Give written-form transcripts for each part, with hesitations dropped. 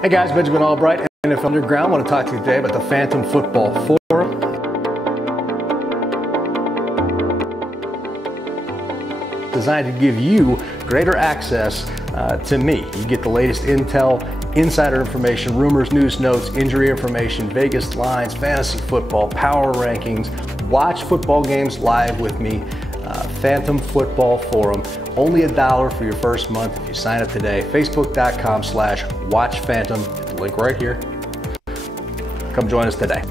Hey guys, Benjamin Albright, NFL Underground. I want to talk to you today about the Phantom Football Forum. Designed to give you greater access to me. You get the latest intel, insider information, rumors, news, notes, injury information, Vegas lines, fantasy football, power rankings. Watch football games live with me. Phantom Football Forum. Only $1 for your first month if you sign up today. Facebook.com/WatchPhantom. The link right here. Come join us today.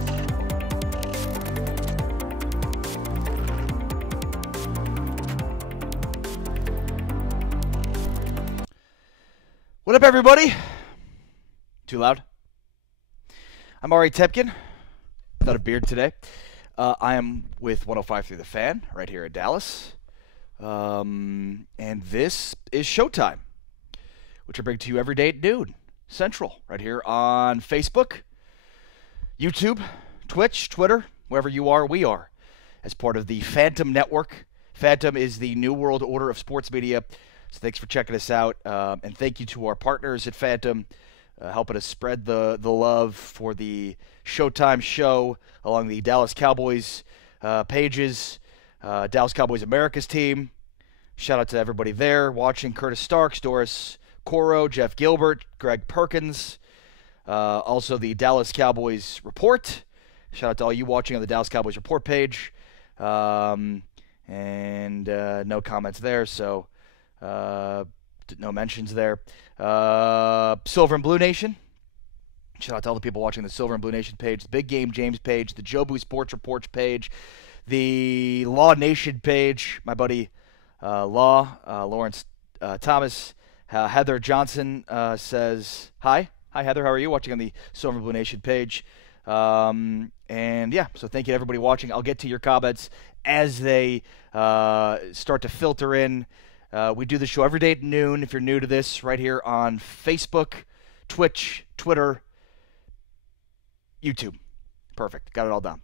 What up, everybody? Too loud? I'm Ari Tepkin, without a beard today. I am with 105.3 The Fan, right here in Dallas. And this is Showtime, which I bring to you every day at noon Central, right here on Facebook, YouTube, Twitch, Twitter, wherever you are, we are, as part of the Phantom Network. Phantom is the new world order of sports media. So thanks for checking us out, and thank you to our partners at Phantom, helping us spread the love for the Showtime show along the Dallas Cowboys pages, Dallas Cowboys America's team. Shout out to everybody there watching: Curtis Starks, Doris Coro, Jeff Gilbert, Greg Perkins. Also the Dallas Cowboys Report. Shout out to all you watching on the Dallas Cowboys Report page. And no comments there, so no mentions there. Silver and Blue Nation. Shout out to all the people watching the Silver and Blue Nation page, the Big Game James page, the Jobu Sports Reports page, the Law Nation page. My buddy Lawrence Thomas, Heather Johnson says hi. Hi, Heather. How are you? Watching on the Silver and Blue Nation page. And yeah, so thank you to everybody watching. I'll get to your comments as they start to filter in. We do the show every day at noon, if you're new to this, right here on Facebook, Twitch, Twitter, YouTube. Perfect. Got it all done.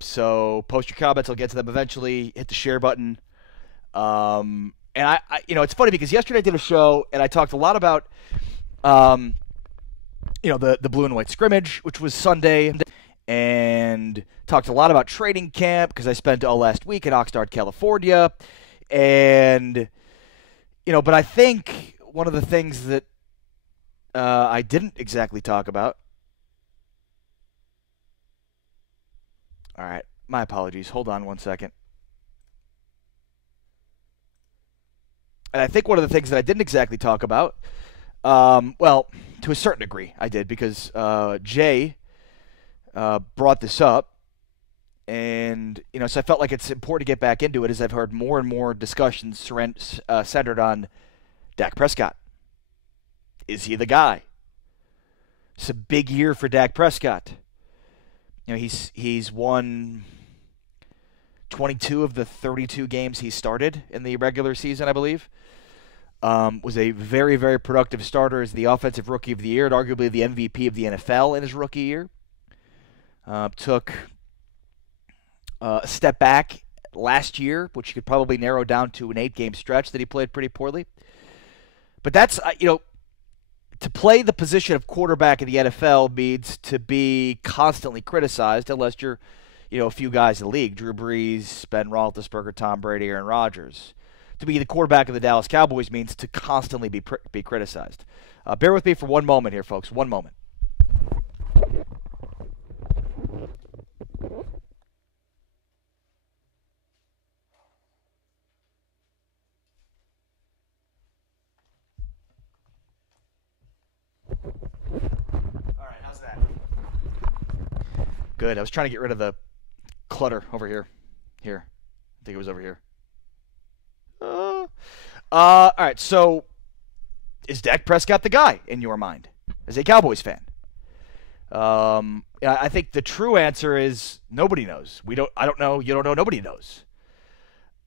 So post your comments. I'll get to them eventually. Hit the share button. And I it's funny because yesterday I did a show and I talked a lot about, the blue and white scrimmage, which was Sunday, and talked a lot about training camp because I spent all last week in Oxnard, California. And, but I think one of the things that I didn't exactly talk about. All right, my apologies. Hold on one second. And I think one of the things that I didn't exactly talk about, well, to a certain degree I did, because Jay brought this up. And, so I felt like it's important to get back into it as I've heard more and more discussions centered on Dak Prescott. Is he the guy? It's a big year for Dak Prescott. He's won 22 of the 32 games he started in the regular season, I believe. Was a very, very productive starter as the Offensive Rookie of the Year, and arguably the MVP of the NFL in his rookie year. Took a step back last year, which you could probably narrow down to an 8-game stretch that he played pretty poorly. But that's, to play the position of quarterback in the NFL means to be constantly criticized, unless you're, a few guys in the league: Drew Brees, Ben Roethlisberger, Tom Brady, Aaron Rodgers. To be the quarterback of the Dallas Cowboys means to constantly be criticized. Bear with me for one moment here, folks. One moment. Good. I was trying to get rid of the clutter over here. Here. I think it was over here. All right. So, is Dak Prescott the guy in your mind as a Cowboys fan? I think the true answer is nobody knows. I don't know. You don't know. Nobody knows.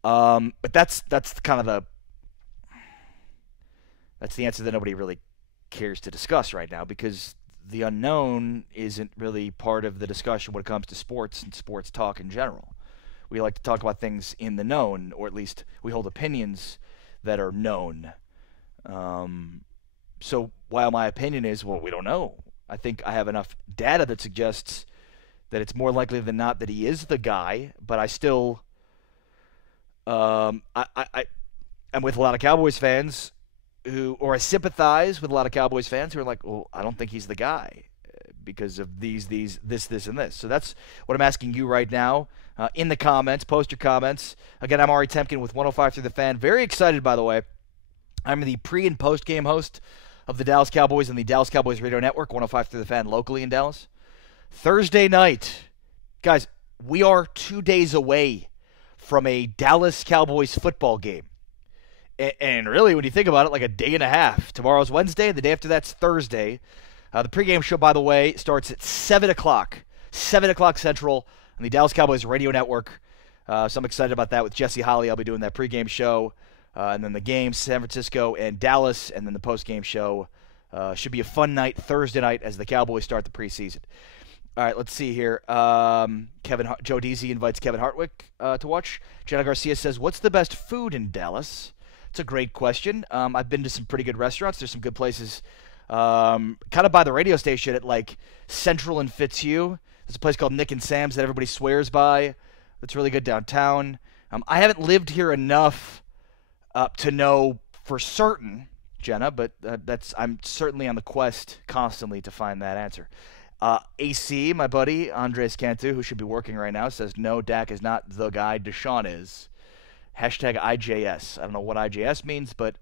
But that's kind of that's the answer that nobody really cares to discuss right now, because the unknown isn't really part of the discussion when it comes to sports and sports talk in general. We like to talk about things in the known, or at least we hold opinions that are known. So while my opinion is, well, we don't know. I think I have enough data that suggests that it's more likely than not that he is the guy, but I still, I'm with a lot of Cowboys fans I sympathize with a lot of Cowboys fans who are like, well, I don't think he's the guy because of this, and this. So that's what I'm asking you right now in the comments. Post your comments. Again, I'm Ari Temkin with 105 Through the Fan. Very excited, by the way. I'm the pre- and post-game host of the Dallas Cowboys and the Dallas Cowboys Radio Network, 105 Through the Fan, locally in Dallas. Thursday night, guys, we are 2 days away from a Dallas Cowboys football game. And really, when you think about it, like a day and a half. Tomorrow's Wednesday, the day after that's Thursday. The pregame show, by the way, starts at 7 o'clock. 7 o'clock Central on the Dallas Cowboys Radio Network. So I'm excited about that with Jesse Holly. I'll be doing that pregame show. And then the games, San Francisco and Dallas. And then the postgame show. Should be a fun night, Thursday night, as the Cowboys start the preseason. All right, let's see here. Joe Deasy invites Kevin Hartwick to watch. Jenna Garcia says, what's the best food in Dallas? It's a great question. I've been to some pretty good restaurants. There's some good places kind of by the radio station at like Central and Fitzhugh. There's a place called Nick and Sam's that everybody swears by. That's really good downtown. I haven't lived here enough to know for certain, Jenna, but I'm certainly on the quest constantly to find that answer. AC, my buddy, Andres Cantu, who should be working right now, says, no, Dak is not the guy. Deshaun is. Hashtag IJS. I don't know what IJS means, but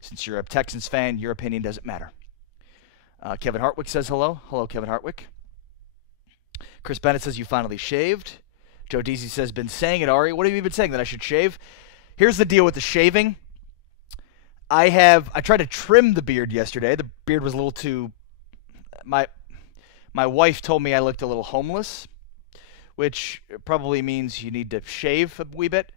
since you're a Texans fan, your opinion doesn't matter. Kevin Hartwick says hello. Hello, Kevin Hartwick. Chris Bennett says you finally shaved. Joe Deasy says, been saying it, Ari. What have you been saying, that I should shave? Here's the deal with the shaving. I tried to trim the beard yesterday. The beard was a little too... My wife told me I looked a little homeless, which probably means you need to shave a wee bit.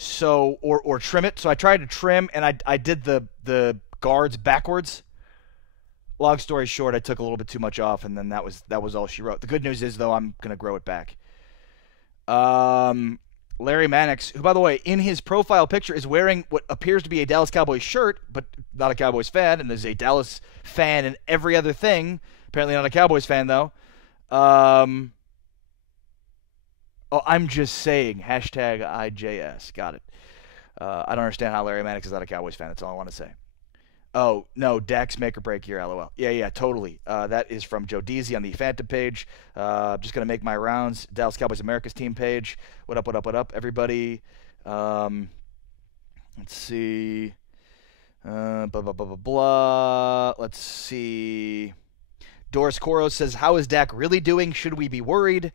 So, or trim it. So I tried to trim, and I did the guards backwards. Long story short, I took a little bit too much off, and then that was all she wrote. The good news is, though, I'm going to grow it back. Larry Mannix, who, by the way, in his profile picture is wearing what appears to be a Dallas Cowboys shirt, but not a Cowboys fan, and is a Dallas fan in every other thing. Apparently not a Cowboys fan, though. Oh, I'm just saying. Hashtag IJS. Got it. I don't understand how Larry Mannix is not a Cowboys fan. That's all I want to say. Oh, no. Dak's make or break here, LOL. Yeah, totally. That is from Joe Deasy on the Phantom page. I'm just going to make my rounds. Dallas Cowboys America's team page. What up, everybody? Let's see. Blah. Let's see. Doris Coro says, how is Dak really doing? Should we be worried?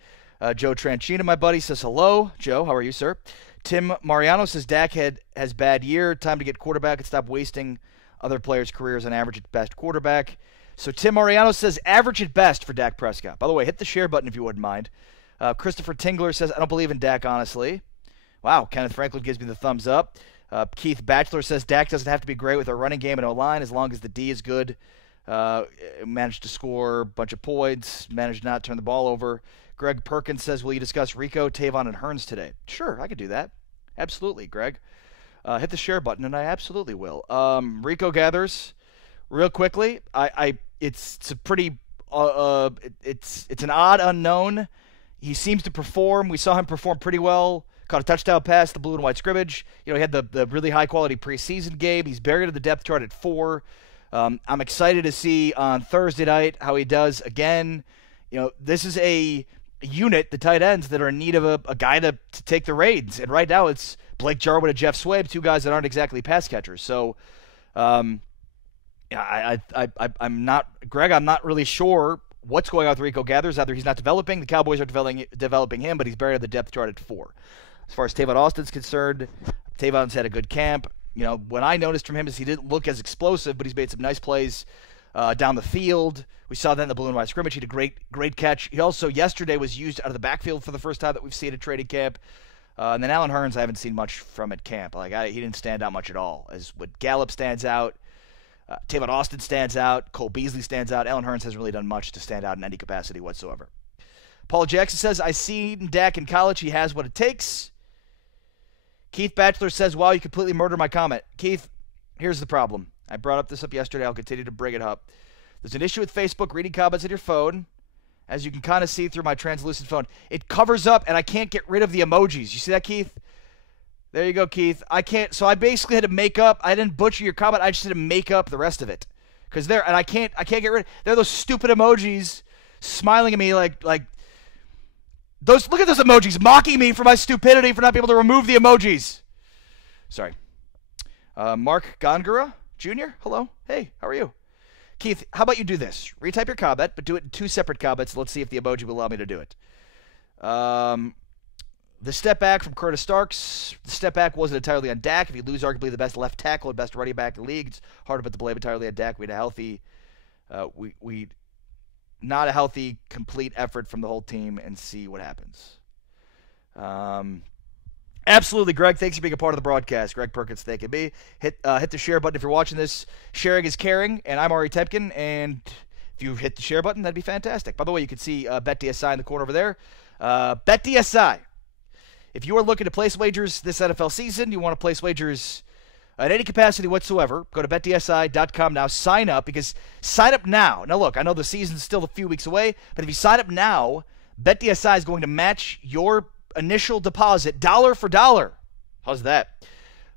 Joe Tranchina, my buddy, says hello. Joe, how are you, sir? Tim Mariano says Dak has bad year. Time to get quarterback and stop wasting other players' careers on average at best quarterback. So Tim Mariano says average at best for Dak Prescott. By the way, hit the share button if you wouldn't mind. Christopher Tingler says, I don't believe in Dak, honestly. Wow, Kenneth Franklin gives me the thumbs up. Keith Batchelor says Dak doesn't have to be great with a running game and O-line as long as the D is good. Managed to score a bunch of points, managed not to turn the ball over. Greg Perkins says, will you discuss Rico, Tavon, and Hearns today? Sure, I could do that. Absolutely, Greg. Hit the share button, and I absolutely will. Rico Gathers, real quickly, it's a pretty, it's an odd unknown. He seems to perform. We saw him perform pretty well. Caught a touchdown pass, the blue and white scrimmage. He had the really high-quality preseason game. He's buried in the depth chart at 4. I'm excited to see on Thursday night how he does again. This is a unit, the tight ends, that are in need of a guy to take the reins. And right now it's Blake Jarwin and Jeff Swabe, two guys that aren't exactly pass catchers. So, I'm not really sure what's going on with Rico Gathers. Either he's not developing, the Cowboys are developing him, but he's buried in the depth chart at 4. As far as Tavon Austin's concerned, Tavon's had a good camp. What I noticed from him is he didn't look as explosive, but he's made some nice plays down the field. We saw that in the blue and white scrimmage. He had a great catch. He also yesterday was used out of the backfield for the first time that we've seen at training camp. And then Allen Hearns, I haven't seen much from at camp. He didn't stand out much at all. As what Gallup stands out, Tavon Austin stands out, Cole Beasley stands out. Allen Hearns hasn't really done much to stand out in any capacity whatsoever. Paul Jackson says, I seen Dak in college. He has what it takes. Keith Batchelor says, wow, you completely murdered my comment. Keith, here's the problem. I brought up yesterday. I'll continue to bring it up. There's an issue with Facebook reading comments on your phone. As you can kind of see through my translucent phone, it covers up, and I can't get rid of the emojis. You see that, Keith? There you go, Keith. I can't. So I basically had to make up. I didn't butcher your comment. I just had to make up the rest of it, because I can't get rid. They're those stupid emojis smiling at me like those. Look at those emojis mocking me for my stupidity for not being able to remove the emojis. Sorry, Mark Gongora Jr. Hello. Hey, how are you? Keith, how about you do this? Retype your comment, but do it in 2 separate comments. Let's see if the emoji will allow me to do it. The step back from Curtis Starks. The step back wasn't entirely on Dak. If you lose arguably the best left tackle and best running back in the league, it's hard to put the blame entirely on Dak. We had a healthy, not a healthy, complete effort from the whole team, and see what happens. Absolutely, Greg. Thanks for being a part of the broadcast. Greg Perkins, thank you. Hit the share button if you're watching this. Sharing is caring, and I'm Ari Tepkin, and if you hit the share button, that'd be fantastic. By the way, you can see BetDSI in the corner over there. BetDSI. If you are looking to place wagers this NFL season, you want to place wagers in any capacity whatsoever, go to BetDSI.com now. Sign up, because sign up now. Now, look, I know the season's still a few weeks away, but if you sign up now, BetDSI is going to match your initial deposit dollar for dollar. How's that?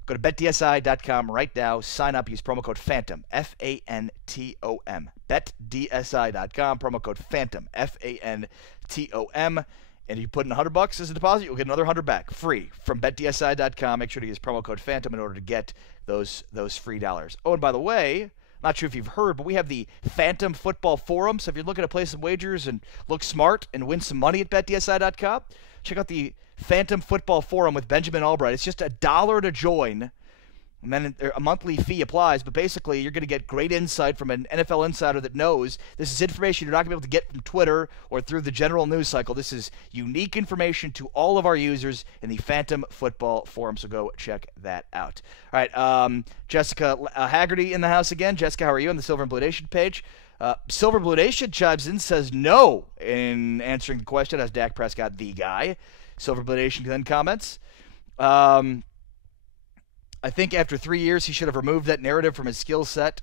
Go to betdsi.com right now, sign up, use promo code PHANTOM, F-A-N-T-O-M. betdsi.com, promo code PHANTOM, F-A-N-T-O-M. And if you put in $100 as a deposit, you'll get another $100 back free from betdsi.com. Make sure to use promo code PHANTOM in order to get those free dollars. Oh, and by the way, not sure if you've heard, but we have the Phantom Football Forum. So if you're looking to play some wagers and look smart and win some money at betdsi.com, check out the Phantom Football Forum with Benjamin Albright. It's just $1 to join, and then a monthly fee applies. But basically, you're going to get great insight from an NFL insider that knows this is information you're not going to be able to get from Twitter or through the general news cycle. This is unique information to all of our users in the Phantom Football Forum, so go check that out. All right, Jessica Haggerty in the house again. Jessica, how are you on the Silver and Blue Nation page? Silver Blue Nation chimes in, says no in answering the question, as Dak Prescott the guy. Silver Blue Nation then comments, I think after 3 years he should have removed that narrative from his skill set.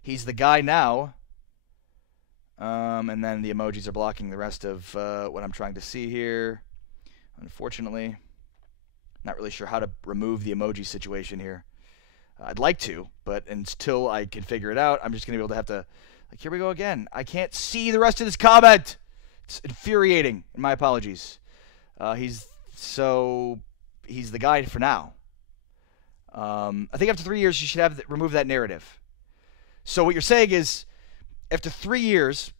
He's the guy now. And then the emojis are blocking the rest of what I'm trying to see here. Unfortunately, not really sure how to remove the emoji situation here. I'd like to, but until I can figure it out, I'm just going to be able to have to... Like, here we go again. I can't see the rest of this comment. It's infuriating. And my apologies. He's the guy for now. I think after 3 years, you should have remove that narrative. So what you're saying is, after 3 years,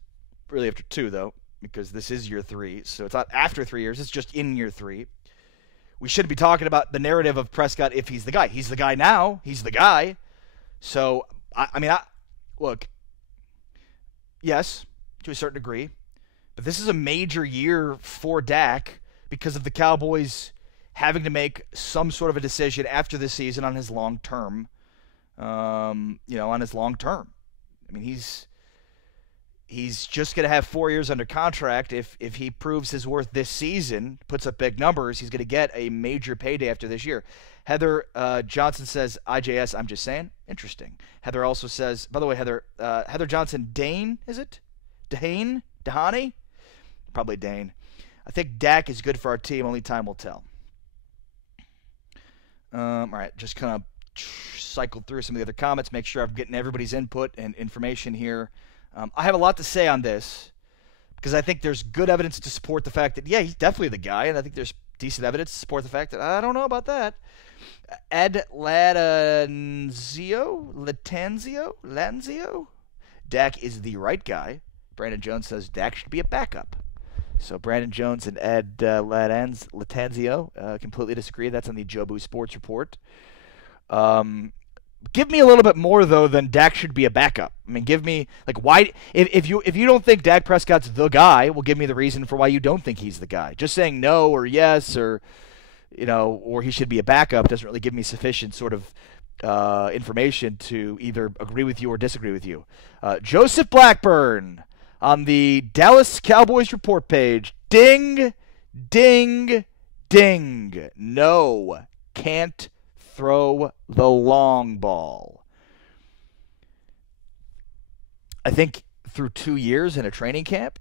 really after 2 though, because this is year 3, so it's not after 3 years, it's just in year 3. We shouldn't be talking about the narrative of Prescott if he's the guy. He's the guy now. He's the guy. So, look, yes, to a certain degree, but this is a major year for Dak because of the Cowboys having to make some sort of a decision after this season on his long term. On his long term. I mean, he's just going to have 4 years under contract. If he proves his worth this season, puts up big numbers, he's going to get a major payday after this year. Heather Johnson says, IJS, I'm just saying. Interesting. Heather also says, by the way, Heather Johnson, Dane, is it? Dahani? Probably Dane. I think Dak is good for our team. Only time will tell. All right, just kind of cycle through some of the other comments, make sure I'm getting everybody's input and information here. I have a lot to say on this because I think there's good evidence to support the fact that, yeah, he's definitely the guy, and I think there's decent evidence to support the fact that I don't know about that. Ed Latanzio? Dak is the right guy. Brandon Jones says Dak should be a backup. So Brandon Jones and Ed Latanzio completely disagree. That's on the Jobu Sports Report. Give me a little bit more though than Dak should be a backup. I mean, give me why if you don't think Dak Prescott's the guy, well, give me the reason for why you don't think he's the guy. Just saying no or yes or or he should be a backup doesn't really give me sufficient sort of information to either agree with you or disagree with you. Joseph Blackburn on the Dallas Cowboys report page. Ding, ding, ding. No, can't throw the long ball. I think through 2 years in a training camp,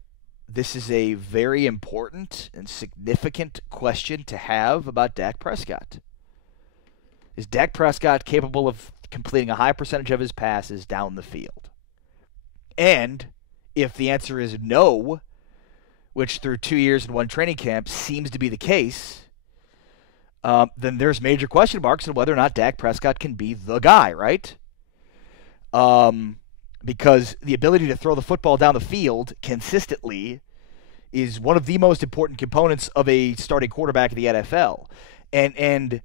this is a very important and significant question to have about Dak Prescott. Is Dak Prescott capable of completing a high percentage of his passes down the field? And if the answer is no, which through 2 years in one training camp seems to be the case, then there's major question marks on whether or not Dak Prescott can be the guy, right? Because the ability to throw the football down the field consistently is one of the most important components of a starting quarterback in the NFL. And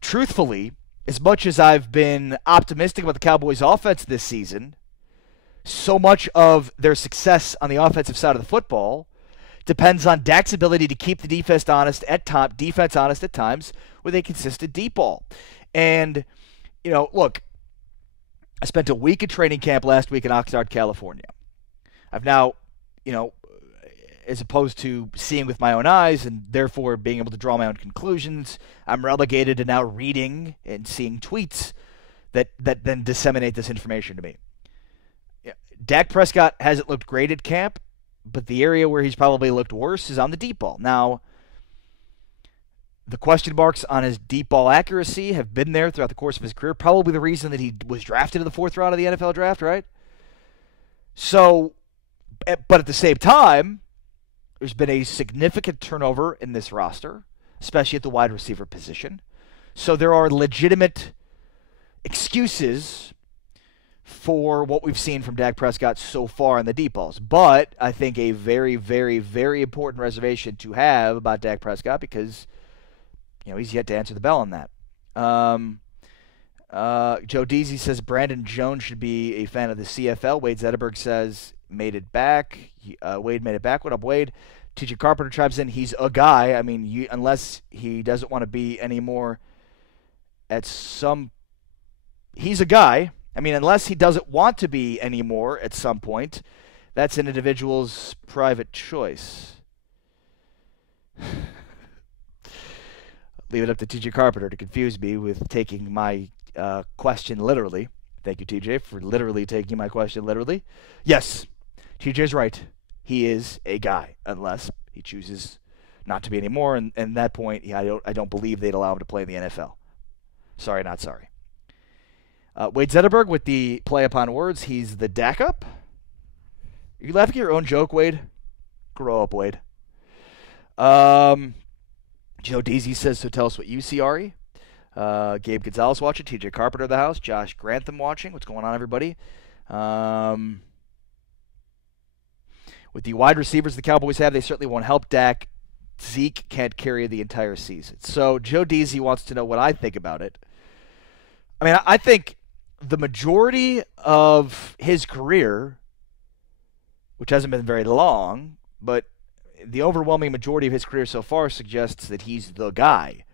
truthfully, as much as I've been optimistic about the Cowboys' offense this season, so much of their success on the offensive side of the football depends on Dak's ability to keep the defense honest at times with a consistent deep ball. And, look, I spent a week at training camp last week in Oxnard, California. I've now, as opposed to seeing with my own eyes and therefore being able to draw my own conclusions, I'm relegated to now reading and seeing tweets that then disseminate this information to me. Dak Prescott hasn't looked great at camp, but the area where he's probably looked worse is on the deep ball. Now, the question marks on his deep ball accuracy have been there throughout the course of his career. Probably the reason that he was drafted in the 4th round of the NFL draft, right? So, but at the same time, there's been a significant turnover in this roster, especially at the wide receiver position. So there are legitimate excuses for what we've seen from Dak Prescott so far in the deep balls. But I think a very, very, very important reservation to have about Dak Prescott because he's yet to answer the bell on that. Joe Deasy says Brandon Jones should be a fan of the CFL. Wade Zetterberg says made it back. Wade made it back. What up, Wade? TJ Carpenter chimes in. He's a guy. I mean, unless he doesn't want to be anymore he's a guy. I mean, unless he doesn't want to be anymore at some point, that's an individual's private choice. Leave it up to TJ Carpenter to confuse me with taking my question literally. Thank you, TJ, for literally taking my question literally. Yes, TJ's right. He is a guy, unless he chooses not to be anymore. And at that point, I don't believe they'd allow him to play in the NFL. Sorry, not sorry. Wade Zetterberg with the play upon words. He's the Dak-up. Are you laughing at your own joke, Wade? Grow up, Wade. Joe Deasy says, so tell us what you see, Ari. Gabe Gonzalez watching. TJ Carpenter in the house. Josh Grantham watching. What's going on, everybody? With the wide receivers the Cowboys have, they certainly won't help Dak. Zeke can't carry the entire season. So Joe Deasy wants to know what I think about it. I mean, I think the majority of his career, which hasn't been very long, but the overwhelming majority of his career so far suggests that he's the guy. ...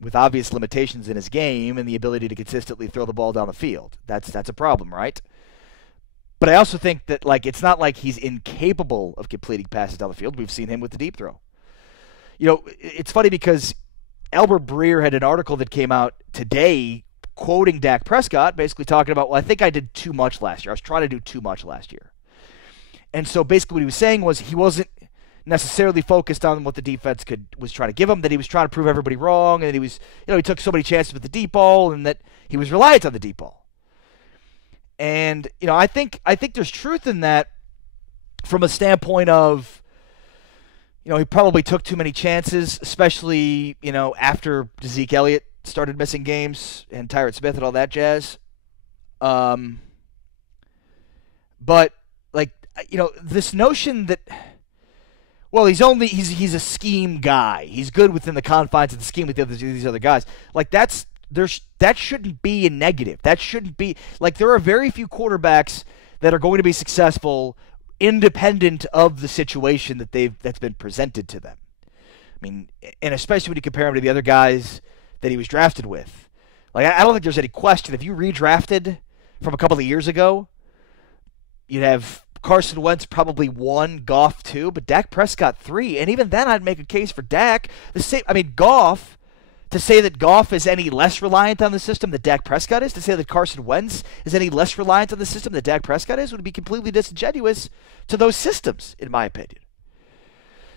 With obvious limitations in his game and the ability to consistently throw the ball down the field. That's a problem, right? But I also think that it's not like he's incapable of completing passes down the field. We've seen him with the deep throw. It's funny because Albert Breer had an article that came out today quoting Dak Prescott, basically talking about, well, I think I did too much last year. I was trying to do too much last year. And so basically what he was saying was he wasn't necessarily focused on what the defense was trying to give him, that he was trying to prove everybody wrong, and that he was, he took so many chances with the deep ball, and that he was reliant on the deep ball. And, I think there's truth in that from a standpoint of, he probably took too many chances, especially, after Zeke Elliott started missing games and Tyron Smith and all that jazz. But, this notion that, well, he's a scheme guy. He's good within the confines of the scheme with these other guys. That shouldn't be a negative. That shouldn't be, there are very few quarterbacks that are going to be successful independent of the situation that's been presented to them. I mean, and especially when you compare him to the other guys that he was drafted with. I don't think there's any question. If you redrafted from a couple of years ago, you'd have Carson Wentz probably 1, Goff 2, but Dak Prescott 3. And even then, I'd make a case for Dak. Goff, To say that Goff is any less reliant on the system than Dak Prescott is, to say that Carson Wentz is any less reliant on the system than Dak Prescott is, would be completely disingenuous to those systems, in my opinion.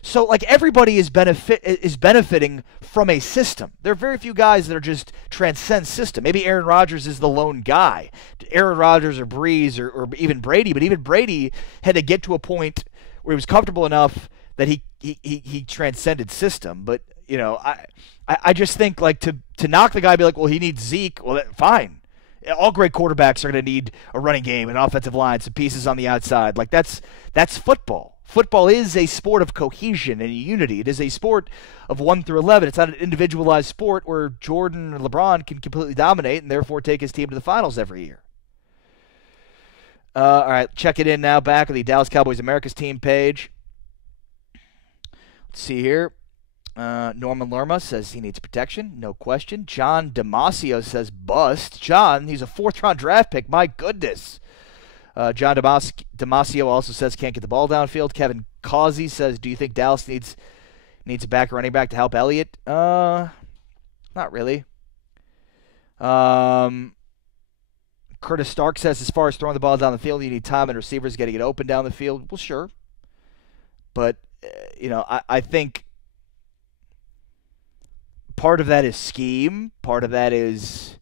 So, like, everybody is benefiting from a system. There are very few guys that are just transcend system. Maybe Aaron Rodgers is the lone guy. Aaron Rodgers or Breeze or even Brady. But even Brady had to get to a point where he was comfortable enough that he transcended system. But, you know, I just think, like, to knock the guy and be like, well, he needs Zeke. Well, fine. All great quarterbacks are going to need a running game, an offensive line, some pieces on the outside. Like, that's football. Football is a sport of cohesion and unity. It is a sport of 1 through 11. It's not an individualized sport where Jordan or LeBron can completely dominate and therefore take his team to the finals every year. All right, check it in now. Back on the Dallas Cowboys America's team page. Let's see here. Norman Lerma says he needs protection. No question. John Damasio says bust. John, he's a 4th-round draft pick. My goodness. John Damasio also says can't get the ball downfield. Kevin Causey says, do you think Dallas needs a back running back to help Elliott? Not really. Curtis Stark says, as far as throwing the ball down the field, you need time and receivers getting it open down the field. Well, sure. But, you know, I think part of that is scheme. Part of that is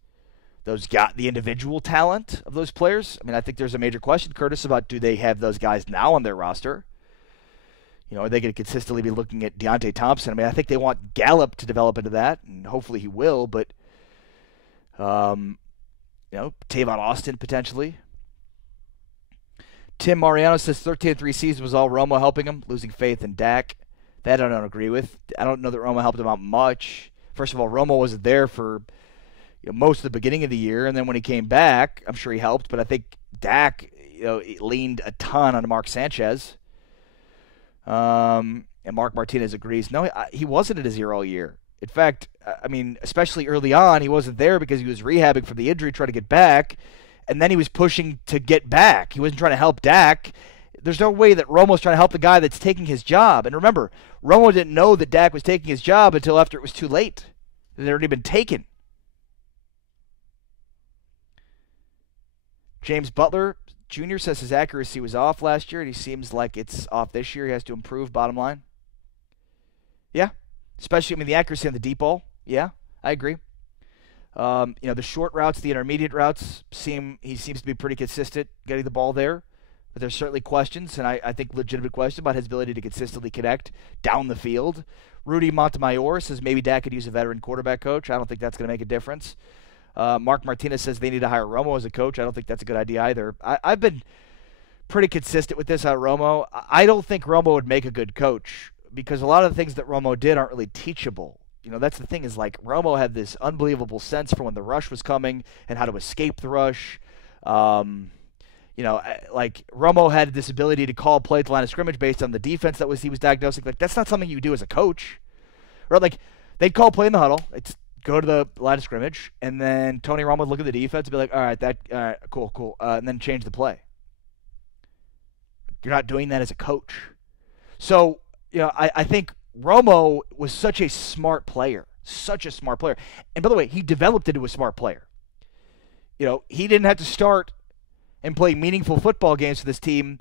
the individual talent of those players. I mean, I think there's a major question, Curtis, about do they have those guys now on their roster? You know, are they going to consistently be looking at Deontay Thompson? I mean, I think they want Gallup to develop into that, and hopefully he will, but, you know, Tavon Austin potentially. Tim Mariano says 13-3 season was all Romo helping him, losing faith in Dak. That I don't agree with. I don't know that Romo helped him out much. First of all, Romo wasn't there for most of the beginning of the year, and then when he came back, I'm sure he helped, but I think Dak, leaned a ton on Mark Sanchez. And Mark Martinez agrees. No, he wasn't at his year all year. In fact, I mean, especially early on, he wasn't there because he was rehabbing from the injury, trying to get back, and then he was pushing to get back. He wasn't trying to help Dak. There's no way that Romo's trying to help the guy that's taking his job. And remember, Romo didn't know that Dak was taking his job until after it was too late. It had already been taken. James Butler Jr. says his accuracy was off last year, and he seems like it's off this year. He has to improve, bottom line. Yeah. Especially, I mean, the accuracy on the deep ball. Yeah, I agree. The short routes, the intermediate routes, he seems to be pretty consistent getting the ball there. But there's certainly questions, and I think legitimate questions about his ability to consistently connect down the field. Rudy Montemayor says maybe Dak could use a veteran quarterback coach. I don't think that's going to make a difference. Mark Martinez says they need to hire Romo as a coach. I don't think that's a good idea either. I've been pretty consistent with this on Romo. I don't think Romo would make a good coach because a lot of the things that Romo did aren't really teachable. That's the thing is, like, Romo had this unbelievable sense for when the rush was coming and how to escape the rush. Like, Romo had this ability to call play at the line of scrimmage based on the defense he was diagnosing. Like, that's not something you do as a coach. Or, like, they'd call play in the huddle. It's go to the line of scrimmage, and then Tony Romo would look at the defense and be like, all right, cool, and then change the play. You're not doing that as a coach. So, I think Romo was such a smart player. And by the way, he developed into a smart player. He didn't have to start and play meaningful football games for this team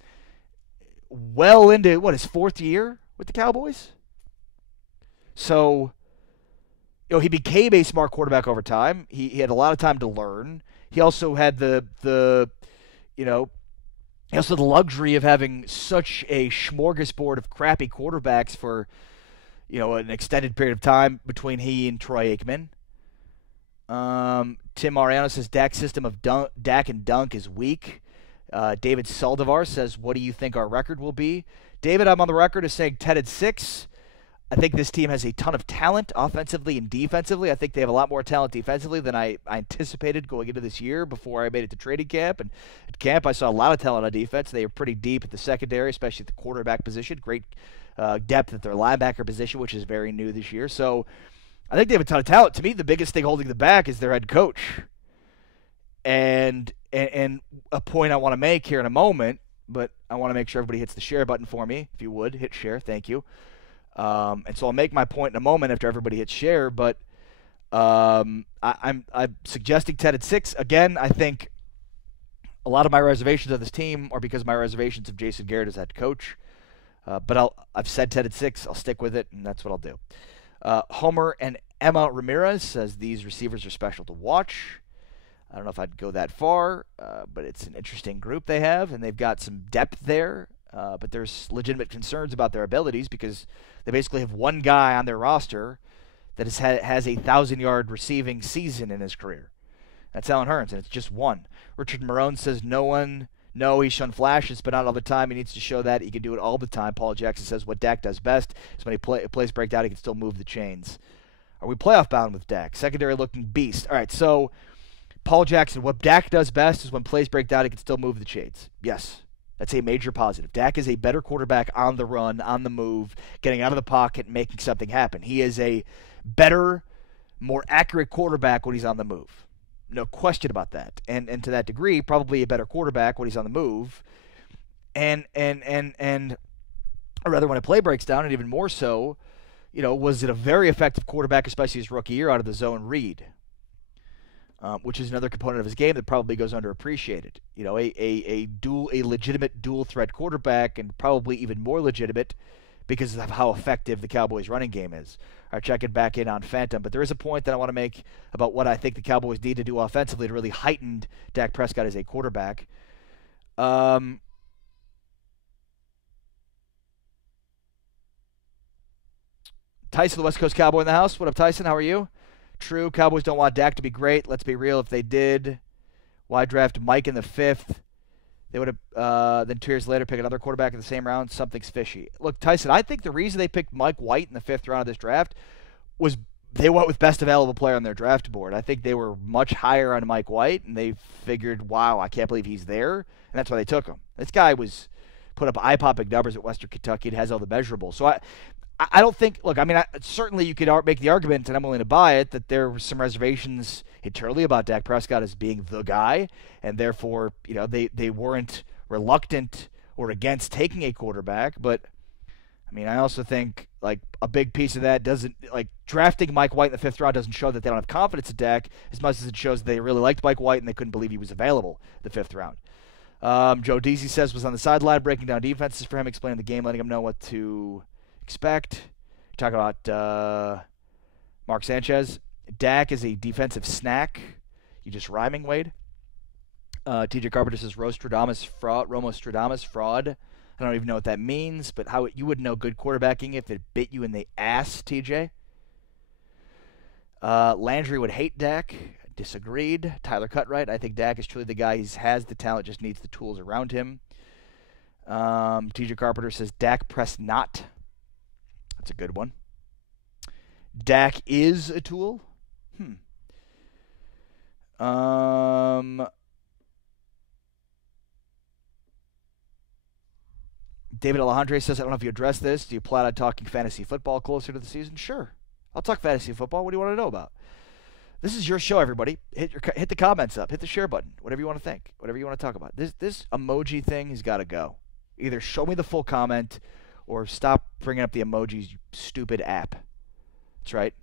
well into, his 4th year with the Cowboys? So, he became a smart quarterback over time. He had a lot of time to learn. He also had the luxury of having such a smorgasbord of crappy quarterbacks for, an extended period of time between he and Troy Aikman. Tim Mariano says Dak's system of Dak and dunk is weak. David Saldivar says, what do you think our record will be? David, I'm on the record as saying 10-6. I think this team has a ton of talent offensively and defensively. I think they have a lot more talent defensively than I anticipated going into this year before I made it to training camp. And at camp, I saw a lot of talent on defense. They are pretty deep at the secondary, especially at the quarterback position. Great depth at their linebacker position, which is very new this year. So I think they have a ton of talent. To me, the biggest thing holding them back is their head coach. And a point I want to make here in a moment, but I want to make sure everybody hits the share button for me. If you would, hit share. Thank you. And so I'll make my point in a moment after everybody hits share, but I'm suggesting 10 at 6. Again, I think a lot of my reservations of this team are because of my reservations of Jason Garrett as head coach. But I've said 10 at 6. I'll stick with it, and that's what I'll do. Homer and Emma Ramirez says these receivers are special to watch. I don't know if I'd go that far, but it's an interesting group they have, and they've got some depth there. But there's legitimate concerns about their abilities because they basically have one guy on their roster that has a 1,000-yard receiving season in his career. That's Allen Hurns, and it's just one. Richard Marone says no, he's shown flashes, but not all the time. He needs to show that he can do it all the time. Paul Jackson says what Dak does best is when he plays break down, he can still move the chains. Are we playoff bound with Dak? Secondary looking beast. All right, so Paul Jackson, what Dak does best is when plays break down, he can still move the chains. Yes, that's a major positive. Dak is a better quarterback on the run, on the move, getting out of the pocket and making something happen. He is a better, more accurate quarterback when he's on the move. No question about that. And to that degree, probably a better quarterback when he's on the move. And or rather when a play breaks down, and even more so, was it a very effective quarterback, especially his rookie year, out of the zone read, which is another component of his game that probably goes underappreciated. A legitimate dual threat quarterback, and probably even more legitimate because of how effective the Cowboys' running game is. All right, checking back in on Phantom, but there is a point that I want to make about what I think the Cowboys need to do offensively to really heighten Dak Prescott as a quarterback. Tyson, the West Coast Cowboy in the house. What up, Tyson? How are you? True, Cowboys don't want Dak to be great. Let's be real. If they did, why draft Mike in the 5th? They would have then 2 years later pick another quarterback in the same round. Something's fishy. Look, Tyson, I think the reason they picked Mike White in the 5th round of this draft was they went with best available player on their draft board. I think they were much higher on Mike White, and they figured, wow, I can't believe he's there, and that's why they took him. This guy was put up eye-popping numbers at Western Kentucky and has all the measurables. So I don't think, look, I mean, certainly you could make the argument, and I'm willing to buy it, that there were some reservations internally about Dak Prescott as being the guy, and therefore, they weren't reluctant or against taking a quarterback. But, I mean, I also think, a big piece of that doesn't, drafting Mike White in the 5th round doesn't show that they don't have confidence in Dak as much as it shows they really liked Mike White and they couldn't believe he was available the 5th round. Joe Deasy says was on the sideline breaking down defenses for him, explaining the game, letting him know what to expect. Talk about Mark Sanchez. Dak is a defensive snack. You just rhyming, Wade. TJ Carpenter says Romo Stradamus fraud. I don't even know what that means, but you would know good quarterbacking if it bit you in the ass, TJ. Landry would hate Dak. Disagreed. Tyler Cutright. I think Dak is truly the guy. He has the talent, just needs the tools around him. TJ Carpenter says Dak press not. That's a good one. Dak is a tool. David Alejandre says, I don't know if you addressed this. Do you plan on talking fantasy football closer to the season? Sure. I'll talk fantasy football. What do you want to know about? This is your show, everybody. Hit the comments up. Hit the share button. Whatever you want to think. Whatever you want to talk about. This emoji thing has got to go. Either show me the full comment or stop bringing up the emojis, you stupid app. That's right.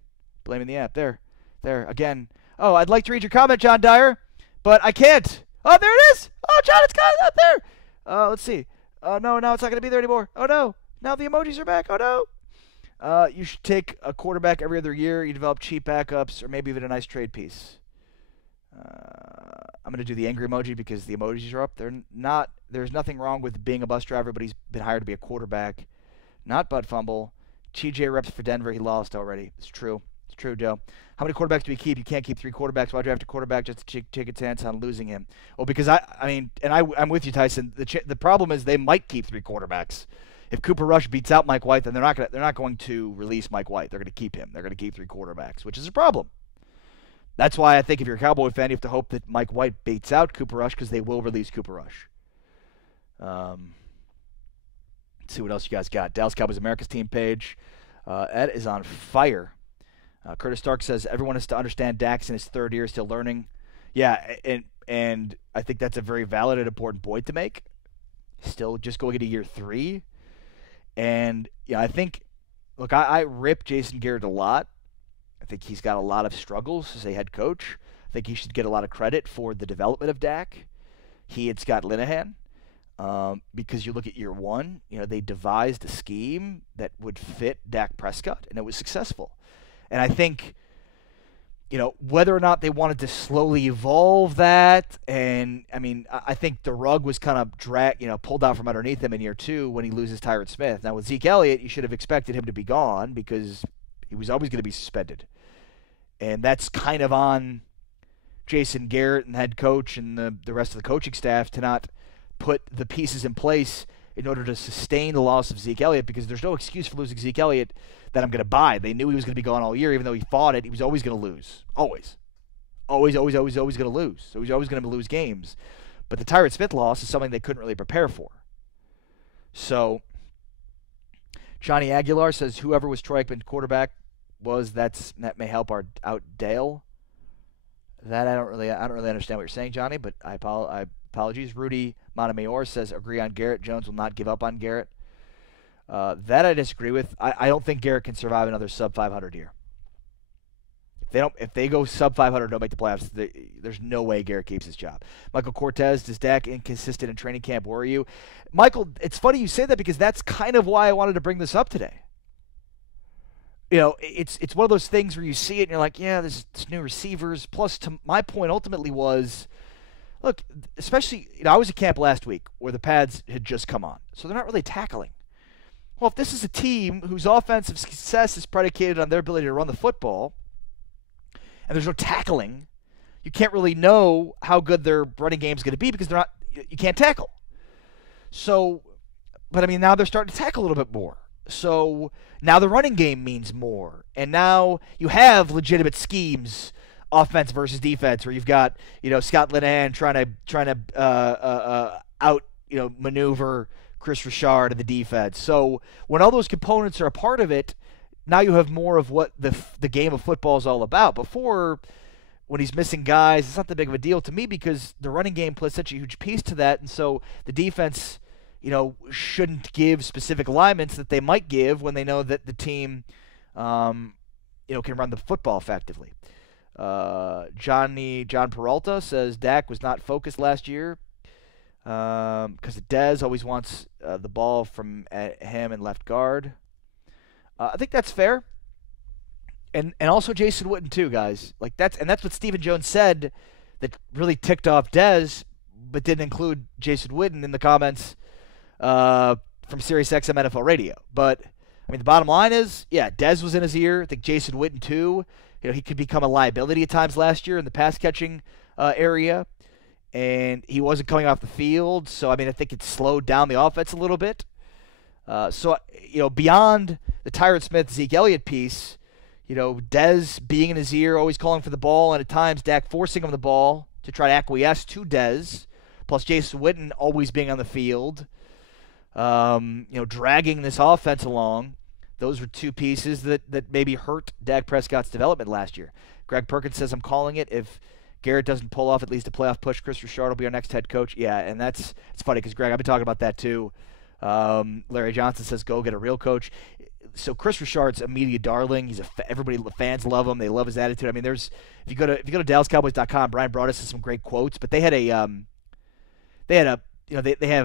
Blaming the app. There. Again. Oh, I'd like to read your comment, John Dyer, but I can't. Oh, there it is. Oh, John, it's got up there. Let's see. Oh, no, now it's not going to be there anymore. Oh, no. Now the emojis are back. Oh, no. You should take a quarterback every other year. You develop cheap backups or maybe even a nice trade piece. I'm going to do the angry emoji because the emojis are up. There's nothing wrong with being a bus driver, but he's been hired to be a quarterback. Not butt fumble. TJ reps for Denver. He lost already. It's true. It's true, Joe. How many quarterbacks do we keep? You can't keep 3 quarterbacks. Why draft a quarterback just to take a chance on losing him? Well, because I'm with you, Tyson. The problem is they might keep 3 quarterbacks. If Cooper Rush beats out Mike White, then they're not going to release Mike White. They're going to keep him. They're going to keep 3 quarterbacks, which is a problem. That's why I think if you're a Cowboy fan, you have to hope that Mike White beats out Cooper Rush because they will release Cooper Rush. Let's see what else you guys got. Dallas Cowboys America's team page. Ed is on fire. Curtis Stark says everyone has to understand Dak's in his 3rd year, still learning. Yeah, and I think that's a very valid and important point to make. Still just going into year 3. And yeah, I think, look, I rip Jason Garrett a lot. I think he's got a lot of struggles as a head coach. I think he should get a lot of credit for the development of Dak. He and Scott Linehan. Because you look at year one, they devised a scheme that would fit Dak Prescott, and it was successful. And I think, whether or not they wanted to slowly evolve that, and I think the rug was kind of pulled out from underneath him in year two when he loses Tyron Smith. Now with Zeke Elliott, you should have expected him to be gone because he was always going to be suspended. And that's kind of on Jason Garrett and the head coach and the rest of the coaching staff to not put the pieces in place in order to sustain the loss of Zeke Elliott, because there's no excuse for losing Zeke Elliott that I'm going to buy. They knew he was going to be gone all year. Even though he fought it, he was always going to lose. Always going to lose. So he's always going to lose games. But the Tyron Smith loss is something they couldn't really prepare for. So Johnny Aguilar says whoever was Troy Aikman quarterback that may help out Dale. That I don't really understand what you're saying, Johnny, but apologies. Rudy Montemayor says agree on Garrett. Jones will not give up on Garrett. That I disagree with. I don't think Garrett can survive another sub 500 year. If they go sub 500, don't make the playoffs, there's no way Garrett keeps his job. Michael Cortez, does Dak inconsistent in training camp worry you? Michael, it's funny you say that because that's kind of why I wanted to bring this up today. It's one of those things where you see it and you're like, yeah, there's new receivers. Plus, to my point ultimately was, look, especially, I was at camp last week where the pads had just come on, so they're not really tackling. Well, if this is a team whose offensive success is predicated on their ability to run the football, and there's no tackling, you can't really know how good their running game is going to be because you can't tackle. So, but now they're starting to tackle a little bit more. So now the running game means more, and now you have legitimate schemes, offense versus defense, where you've got Scott Linehan trying to maneuver Chris Richard and the defense. So when all those components are a part of it, now you have more of what the game of football is all about. Before, when he's missing guys, it's not that big of a deal to me because the running game plays such a huge piece to that, and so the defense shouldn't give specific alignments that they might give when they know that the team, can run the football effectively. John Peralta says Dak was not focused last year because Dez always wants the ball from him and left guard. I think that's fair. And also Jason Witten too, guys. That's what Stephen Jones said that really ticked off Dez, but didn't include Jason Witten in the comments from SiriusXM NFL Radio. But the bottom line is, yeah, Dez was in his ear. I think Jason Witten too. He could become a liability at times last year in the pass catching area, and he wasn't coming off the field. So I think it slowed down the offense a little bit. So beyond the Tyron Smith, Zeke Elliott piece, Dez being in his ear, always calling for the ball, and at times Dak forcing him the ball to try to acquiesce to Dez, plus Jason Witten always being on the field. Dragging this offense along. Those were two pieces that maybe hurt Dak Prescott's development last year. Greg Perkins says, I'm calling it. If Garrett doesn't pull off at least a playoff push, Chris Richard will be our next head coach. Yeah, and it's funny because, Greg, I've been talking about that too. Larry Johnson says, go get a real coach. So Chris Richard's a media darling. Everybody, fans love him. They love his attitude. If you go to DallasCowboys.com, Brian brought us some great quotes, but they have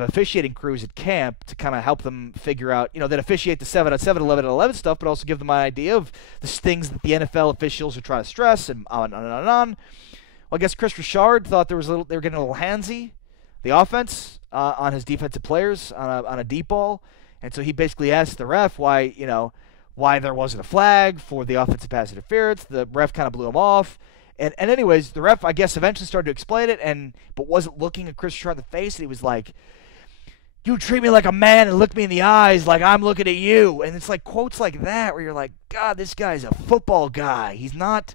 officiating crews at camp to kind of help them figure out, that officiate the 7-on-7, 11-on-11 stuff, but also give them an idea of the things that the NFL officials are trying to stress, and on and on and on. Well, I guess Chris Richard thought they were getting a little handsy, the offense, on his defensive players on a deep ball, and so he basically asked the ref why there wasn't a flag for the offensive pass interference. The ref kind of blew him off. And anyways, the ref, I guess, eventually started to explain it, but wasn't looking at Chris Richard in the face, and he was like, you treat me like a man and look me in the eyes like I'm looking at you. And it's like quotes like that where you're like, God, this guy's a football guy. He's not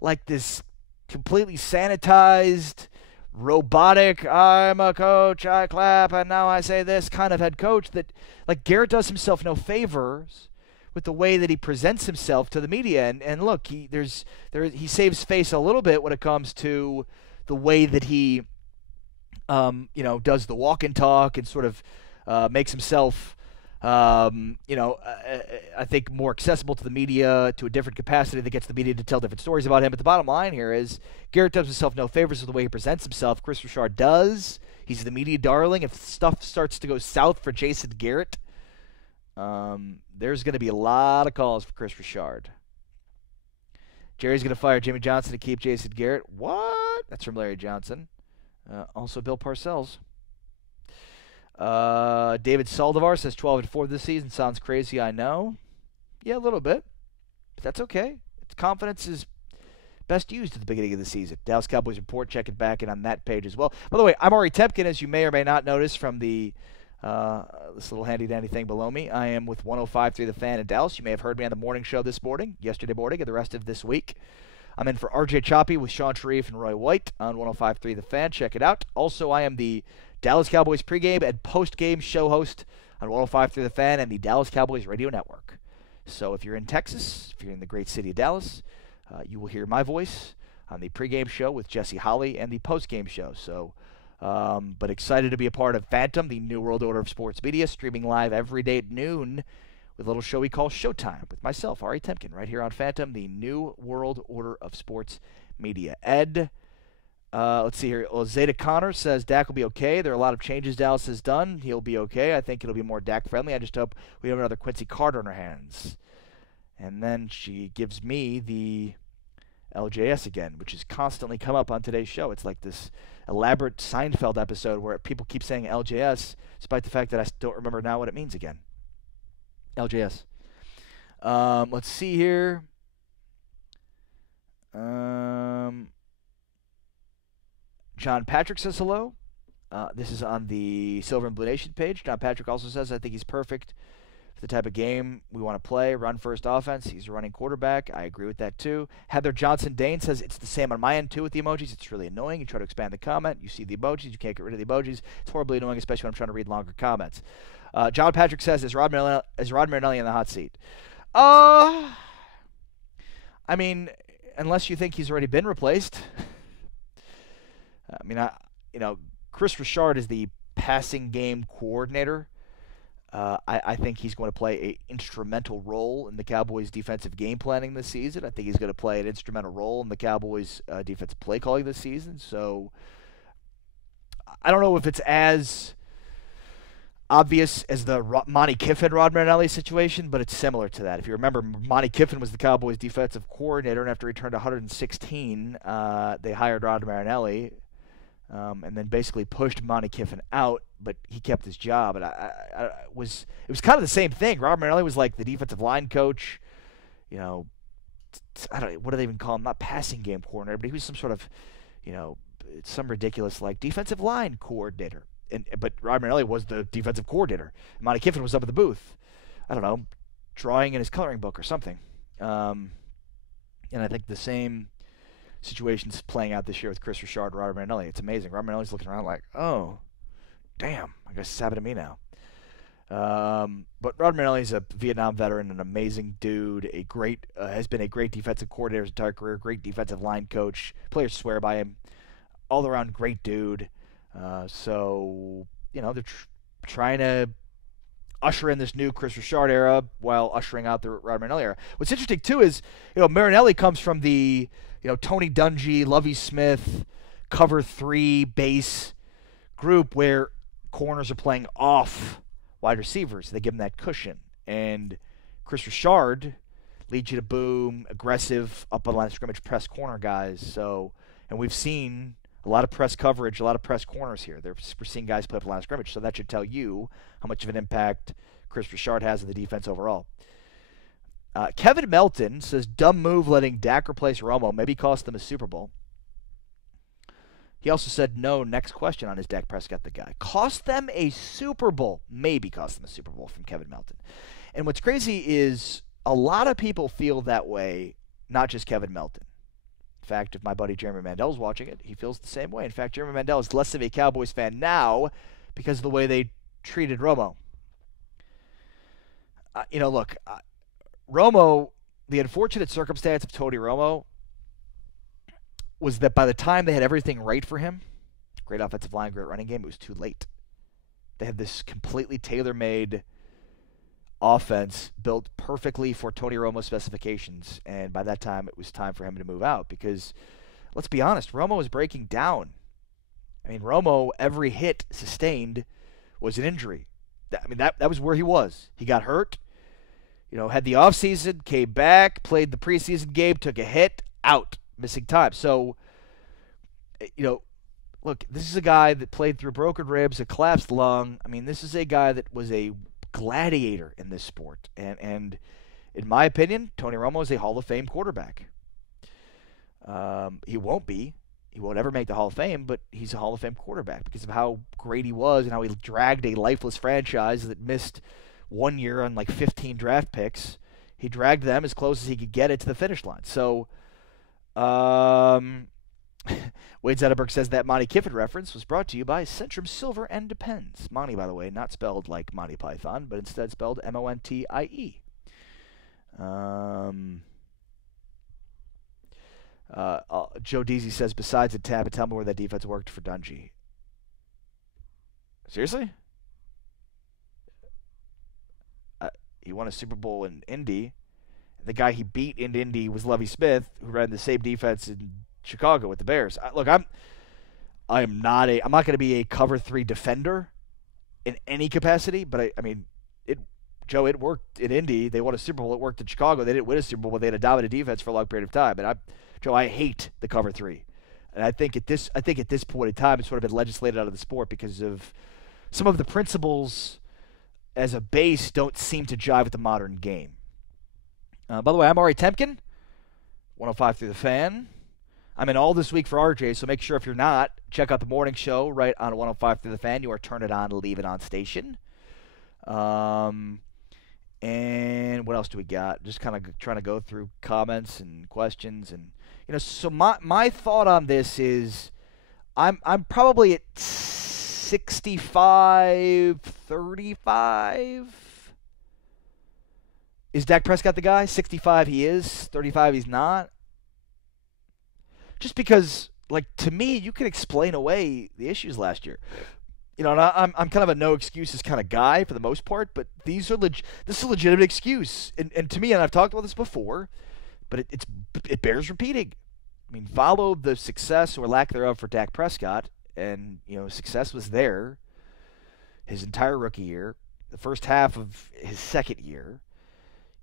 like this completely sanitized, robotic, I'm a coach, I clap, and now I say this kind of head coach that, Garrett does himself no favors with the way that he presents himself to the media. And look, he saves face a little bit when it comes to the way that he does the walk and talk and sort of makes himself I think more accessible to the media to a different capacity that gets the media to tell different stories about him. But the bottom line here is Garrett does himself no favors with the way he presents himself. Chris Richard does. He's the media darling. If stuff starts to go south for Jason Garrett, there's going to be a lot of calls for Chris Richard. Jerry's going to fire Jimmy Johnson to keep Jason Garrett. What? That's from Larry Johnson. Also Bill Parcells. David Saldivar says 12-4 this season. Sounds crazy, I know. Yeah, a little bit. But that's okay. Confidence is best used at the beginning of the season. Dallas Cowboys report, check it back in on that page as well. By the way, I'm Ari Tepkin, as you may or may not notice from the this little handy-dandy thing below me. I am with 105.3 The Fan in Dallas. You may have heard me on the morning show this morning, yesterday morning, and the rest of this week. I'm in for RJ Choppy with Sean Sharif and Roy White on 105.3 The Fan. Check it out. Also, I am the Dallas Cowboys pregame and postgame show host on 105.3 The Fan and the Dallas Cowboys Radio Network. So if you're in Texas, if you're in the great city of Dallas, you will hear my voice on the pregame show with Jesse Holly and the postgame show. So, but excited to be a part of Phantom, the New World Order of Sports Media, streaming live every day at noon with a little show we call Showtime with myself, Ari Temkin, right here on Phantom, the New World Order of Sports Media. Ed, let's see here. Well, Zeta Connor says Dak will be okay. There are a lot of changes Dallas has done. He'll be okay. I think it'll be more Dak friendly. I just hope we have another Quincy Carter on our hands. And then she gives me the LJS again, which has constantly come up on today's show. It's like this elaborate Seinfeld episode where people keep saying LJS, despite the fact that I don't remember now what it means again. LJS. Let's see here. John Patrick says hello. This is on the Silver and Blue Nation page. John Patrick also says, I think he's perfect for the type of game we want to play. Run first offense. He's a running quarterback. I agree with that too. Heather Johnson Dane says it's the same on my end too with the emojis. It's really annoying. You try to expand the comment. You see the emojis. You can't get rid of the emojis. It's horribly annoying, especially when I'm trying to read longer comments. John Patrick says, is Rod Marinelli in the hot seat? I mean, unless you think he's already been replaced. Chris Richard is the passing game coordinator. I think he's going to play an instrumental role in the Cowboys' defensive game planning this season. I think he's going to play an instrumental role in the Cowboys' defensive play calling this season. So I don't know if it's as obvious as the Monty Kiffin-Rod Marinelli situation, but it's similar to that. If you remember, Monty Kiffin was the Cowboys' defensive coordinator, and after he turned 116, they hired Rod Marinelli. And then basically pushed Monty Kiffin out, but he kept his job. And it was kind of the same thing. Rob Marinelli was like the defensive line coach. I don't know, what do they even call him? Not passing game coordinator, but he was some sort of, some ridiculous like defensive line coordinator. But Rob Marinelli was the defensive coordinator. Monty Kiffin was up at the booth, I don't know, drawing in his coloring book or something. And I think the same situations playing out this year with Chris Richard and Rod Marinelli. It's amazing. Rod Marinelli's looking around like, oh, damn, I guess it's happened to me now. But Rod Marinelli's a Vietnam veteran, an amazing dude, has been a great defensive coordinator his entire career, great defensive line coach. Players swear by him. All around great dude. So, they're trying to usher in this new Chris Richard era while ushering out the Rod Marinelli era. What's interesting, too, is, Marinelli comes from the Tony Dungy, Lovie Smith, cover 3 base group where corners are playing off wide receivers. They give them that cushion. And Chris Richard leads you to boom, aggressive, up on line of scrimmage, press corner guys. So, and we've seen a lot of press coverage, a lot of press corners here. We're seeing guys play up on line of scrimmage. So that should tell you how much of an impact Chris Richard has on the defense overall. Kevin Melton says, dumb move letting Dak replace Romo. Maybe cost them a Super Bowl. He also said, no, next question on his Dak Prescott, the guy. Cost them a Super Bowl. Maybe cost them a Super Bowl from Kevin Melton. And what's crazy is a lot of people feel that way, not just Kevin Melton. In fact, if my buddy Jeremy Mandel's watching it, he feels the same way. In fact, Jeremy Mandel is less of a Cowboys fan now because of the way they treated Romo. Look, Romo, the unfortunate circumstance of Tony Romo was that by the time they had everything right for him, great offensive line, great running game, it was too late. They had this completely tailor-made offense built perfectly for Tony Romo's specifications, and by that time it was time for him to move out because, let's be honest, Romo was breaking down. I mean, Romo, every hit sustained was an injury. That was where he was. He got hurt, had the offseason, came back, played the preseason game, took a hit, out, missing time. So, look, this is a guy that played through broken ribs, a collapsed lung. I mean, this is a guy that was a gladiator in this sport. And in my opinion, Tony Romo is a Hall of Fame quarterback. He won't be. He won't ever make the Hall of Fame, but he's a Hall of Fame quarterback because of how great he was and how he dragged a lifeless franchise that missed 1 year on like 15 draft picks. He dragged them as close as he could get it to the finish line. So, Wade Zetterberg says that Monty Kiffin reference was brought to you by Centrum Silver and Depends. Monty, by the way, not spelled like Monty Python, but instead spelled Montie. Joe Deasy says, besides the Tampa, tell me where that defense worked for Dungy. Seriously? He won a Super Bowl in Indy. The guy he beat in Indy was Lovie Smith, who ran the same defense in Chicago with the Bears. I'm not going to be a cover 3 defender in any capacity, but it worked in Indy. They won a Super Bowl. It worked in Chicago. They didn't win a Super Bowl, but they had a dominant defense for a long period of time. And I hate the cover 3. And I think at this point in time, it's sort of been legislated out of the sport because of some of the principles as a base don't seem to jive with the modern game. By the way, I'm Ari Temkin, 105 through the Fan. I'm in all this week for RJ, so make sure if you're not, check out the morning show right on 105 through the Fan. You are Turn It On, Leave It On station. And what else do we got? Just kind of trying to go through comments and questions. And, so my thought on this is I'm probably at 65-35. Is Dak Prescott the guy? 65 he is, 35 he's not. Just because, to me, you can explain away the issues last year. And I'm kind of a no excuses kind of guy for the most part, but this is a legitimate excuse. And to me, and I've talked about this before, but it bears repeating. Follow the success or lack thereof for Dak Prescott, and success was there his entire rookie year, the first half of his second year.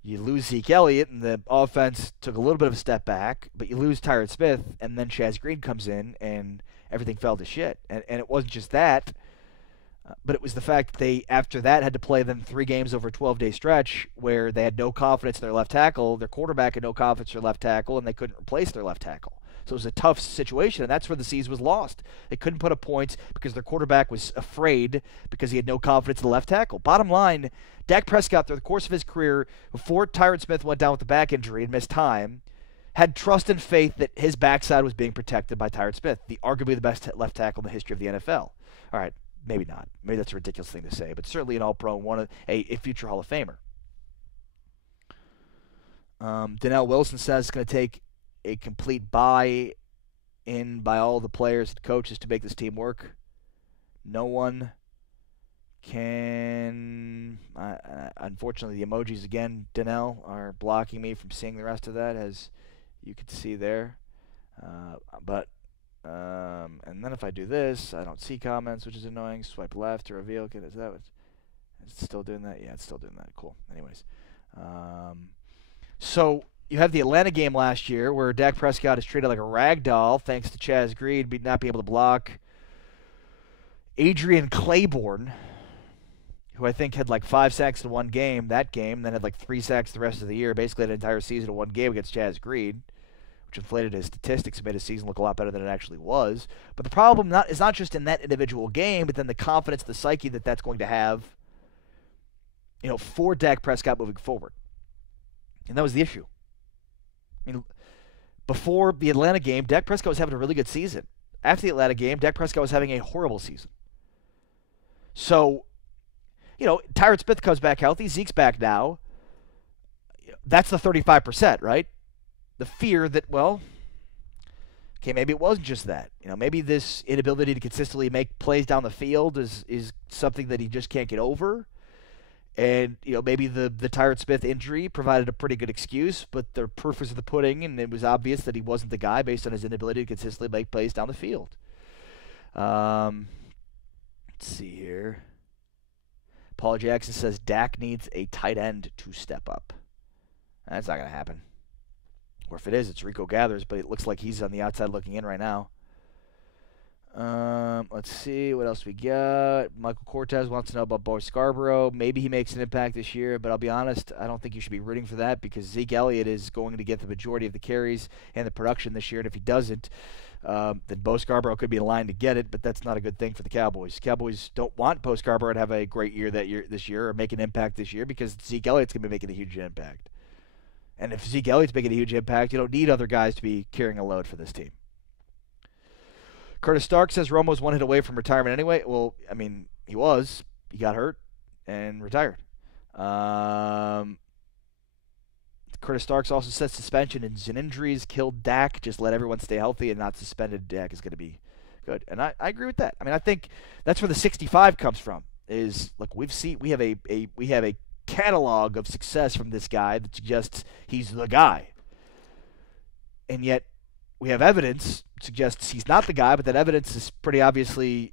You lose Zeke Elliott, and the offense took a little bit of a step back, but you lose Tyron Smith, and then Chaz Green comes in, and everything fell to shit. And it wasn't just that, but it was the fact that they, after that, had to play then 3 games over a 12-day stretch where they had no confidence in their left tackle, their quarterback had no confidence in their left tackle, and they couldn't replace their left tackle. So it was a tough situation, and that's where the season was lost. They couldn't put up points because their quarterback was afraid because he had no confidence in the left tackle. Bottom line, Dak Prescott, through the course of his career, before Tyron Smith went down with the back injury and missed time, had trust and faith that his backside was being protected by Tyron Smith, arguably the best left tackle in the history of the NFL. All right, maybe not. Maybe that's a ridiculous thing to say, but certainly an All-Pro, a future Hall of Famer. Donnell Wilson says it's going to take a complete buy-in by all the players and coaches to make this team work. No one can... unfortunately, the emojis again, Donnell, are blocking me from seeing the rest of that, as you can see there. And then if I do this, I don't see comments, which is annoying. Swipe left to reveal. Okay, is that what... It's still doing that? Yeah, it's still doing that. Cool. Anyways. So... You have the Atlanta game last year where Dak Prescott is treated like a rag doll thanks to Chaz Green not being able to block. Adrian Claiborne, who I think had 5 sacks in one game, then had 3 sacks the rest of the year, basically had an entire season in one game against Chaz Green, which inflated his statistics and made his season look a lot better than it actually was. But the problem is not just in that individual game, but then the confidence, the psyche that's going to have, for Dak Prescott moving forward. And that was the issue. Before the Atlanta game, Dak Prescott was having a really good season. After the Atlanta game, Dak Prescott was having a horrible season. So, Tyron Smith comes back healthy. Zeke's back now. That's the 35%, right? The fear that, maybe it wasn't just that. Maybe this inability to consistently make plays down the field is something that he just can't get over. And, maybe the Tyron Smith injury provided a pretty good excuse, but the proof was in the pudding, and it was obvious that he wasn't the guy based on his inability to consistently make plays down the field. Let's see here. Paul Jackson says Dak needs a tight end to step up. That's not going to happen. Or if it is, it's Rico Gathers, but it looks like he's on the outside looking in right now. Let's see what else we got. Michael Cortez wants to know about Bo Scarborough. Maybe he makes an impact this year, but I'll be honest, I don't think you should be rooting for that because Zeke Elliott is going to get the majority of the carries and the production this year, and if he doesn't, then Bo Scarborough could be in line to get it, but that's not a good thing for the Cowboys. Cowboys don't want Bo Scarborough to have a great year this year or make an impact this year because Zeke Elliott's going to be making a huge impact. And if Zeke Elliott's making a huge impact, you don't need other guys to be carrying a load for this team. Curtis Stark says Romo's one hit away from retirement anyway. Well, I mean, he was. He got hurt and retired. Curtis Starks also says suspension and injuries killed Dak. Just let everyone stay healthy and not suspended. Dak is going to be good. And I agree with that. I mean, I think that's where the 65 comes from. Is look, we have a catalog of success from this guy that suggests he's the guy. And yet we have evidence that suggests he's not the guy, but that evidence is pretty obviously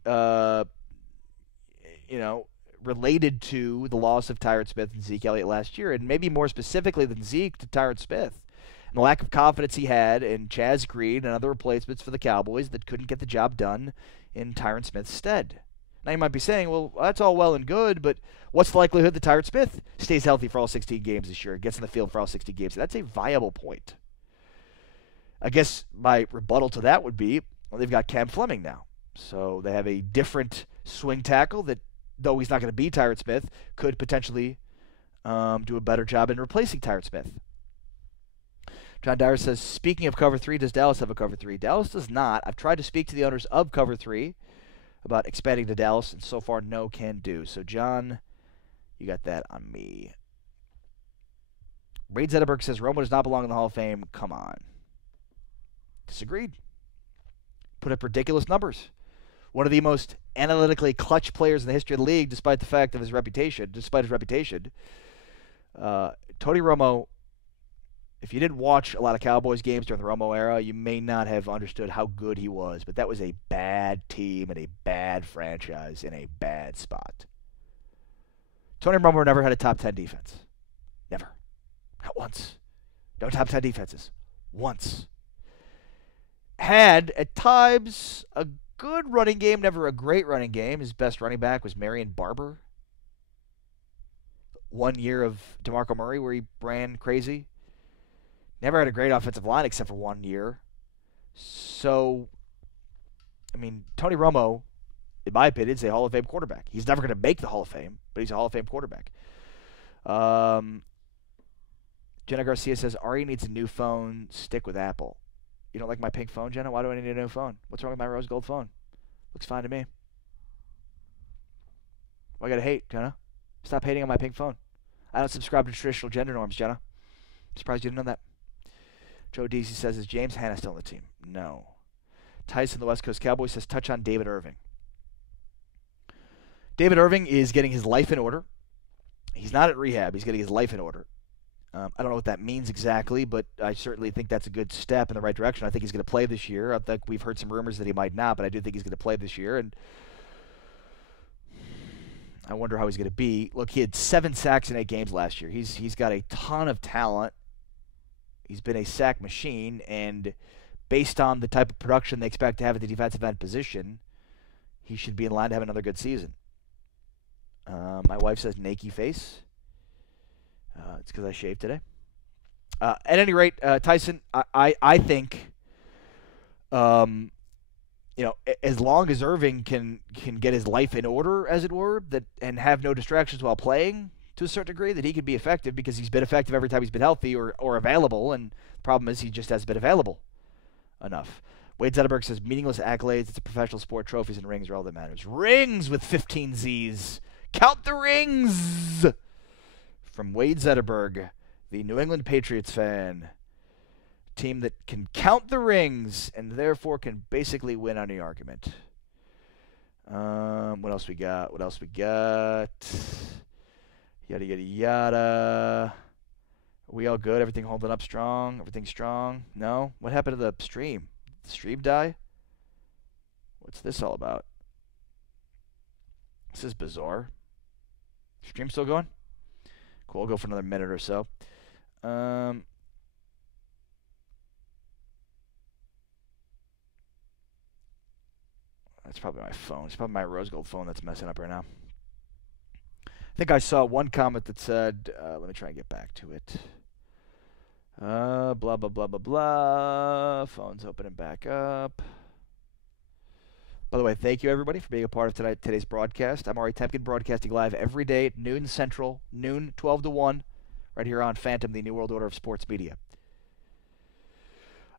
related to the loss of Tyron Smith and Zeke Elliott last year, and maybe more specifically than Zeke to Tyron Smith. And the lack of confidence he had in Chaz Green and other replacements for the Cowboys that couldn't get the job done in Tyron Smith's stead. Now you might be saying, well, that's all well and good, but what's the likelihood that Tyron Smith stays healthy for all 16 games this year, gets in the field for all 16 games? That's a viable point. I guess my rebuttal to that would be, well, they've got Cam Fleming now. So they have a different swing tackle that, though he's not going to be Tyron Smith, could potentially do a better job in replacing Tyron Smith. John Dyer says, speaking of Cover 3, does Dallas have a Cover 3? Dallas does not. I've tried to speak to the owners of Cover 3 about expanding to Dallas, and so far, no can do. So, John, you got that on me. Wade Zetterberg says, Romo does not belong in the Hall of Fame. Come on. Disagreed. Put up ridiculous numbers. One of the most analytically clutch players in the history of the league, despite his reputation. Tony Romo, if you didn't watch a lot of Cowboys games during the Romo era, you may not have understood how good he was. But that was a bad team and a bad franchise in a bad spot. Tony Romo never had a top 10 defense. Never. Not once. No top 10 defenses. Once. Had, at times, a good running game, never a great running game. His best running back was Marion Barber. 1 year of DeMarco Murray where he ran crazy. Never had a great offensive line except for 1 year. So, I mean, Tony Romo, in my opinion, is a Hall of Fame quarterback. He's never going to make the Hall of Fame, but he's a Hall of Fame quarterback. Jenna Garcia says, Ari needs a new phone. Stick with Apple. You don't like my pink phone, Jenna? Why do I need a new phone? What's wrong with my rose gold phone? Looks fine to me. Why gotta hate, Jenna? Stop hating on my pink phone. I don't subscribe to traditional gender norms, Jenna. I'm surprised you didn't know that. Joe Deasy says, is James Hanna still on the team? No. Tyson, the West Coast Cowboys, says, touch on David Irving. David Irving is getting his life in order. He's not at rehab. He's getting his life in order. I don't know what that means exactly, but I certainly think that's a good step in the right direction. I think he's going to play this year. I think we've heard some rumors that he might not, but I do think he's going to play this year. And I wonder how he's going to be. Look, he had 7 sacks in 8 games last year. He's got a ton of talent. He's been a sack machine, and based on the type of production they expect to have at the defensive end position, he should be in line to have another good season. My wife says nakey face. It's because I shaved today. At any rate, Tyson, I think, as long as Irving can get his life in order, as it were, and have no distractions while playing to a certain degree, that he could be effective because he's been effective every time he's been healthy or available, and the problem is he just hasn't been available enough. Wade Zetterberg says, meaningless accolades, it's a professional sport, trophies and rings are all that matters. Rings with 15 Z's. Count the rings! From Wade Zetterberg, the New England Patriots fan. Team that can count the rings and therefore can basically win on the argument. What else we got? Yada, yada, yada. Are we all good? Everything holding up strong? Everything strong? No? What happened to the stream? Did the stream die? What's this all about? This is bizarre. Stream still going? Cool, I'll go for another minute or so. That's probably my phone. It's probably my rose gold phone that's messing up right now. I think I saw one comment that said, let me try and get back to it. Blah, blah, blah, blah, blah. Phone's opening back up. By the way, thank you, everybody, for being a part of today's broadcast. I'm Ari Temkin, broadcasting live every day at noon Central, noon 12 to 1, right here on Phantom, the New World Order of Sports Media.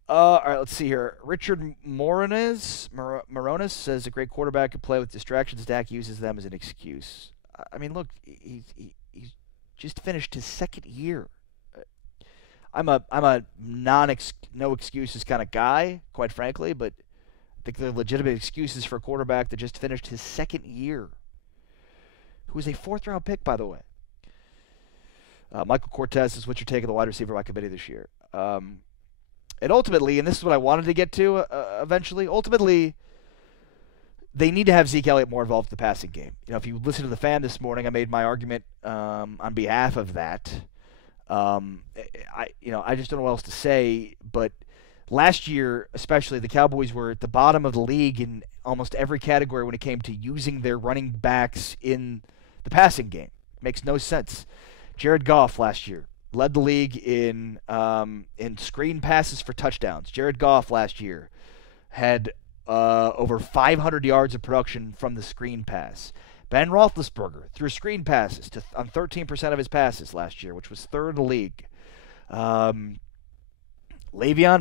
All right, let's see here. Richard Moronis says a great quarterback can play with distractions. Dak uses them as an excuse. I mean, look, he's just finished his second year. I'm a no excuses kind of guy, quite frankly, but I think they're legitimate excuses for a quarterback that just finished his second year, who was a fourth-round pick, by the way. Michael Cortez says, what's your take of the wide receiver by committee this year? And ultimately, and this is what I wanted to get to eventually, ultimately, they need to have Zeke Elliott more involved in the passing game. You know, if you listen to the Fan this morning, I made my argument on behalf of that. I just don't know what else to say, but last year, especially, the Cowboys were at the bottom of the league in almost every category when it came to using their running backs in the passing game. Makes no sense. Jared Goff last year led the league in screen passes for touchdowns. Jared Goff last year had over 500 yards of production from the screen pass. Ben Roethlisberger threw screen passes on 13% of his passes last year, which was third in the league. Le'Veon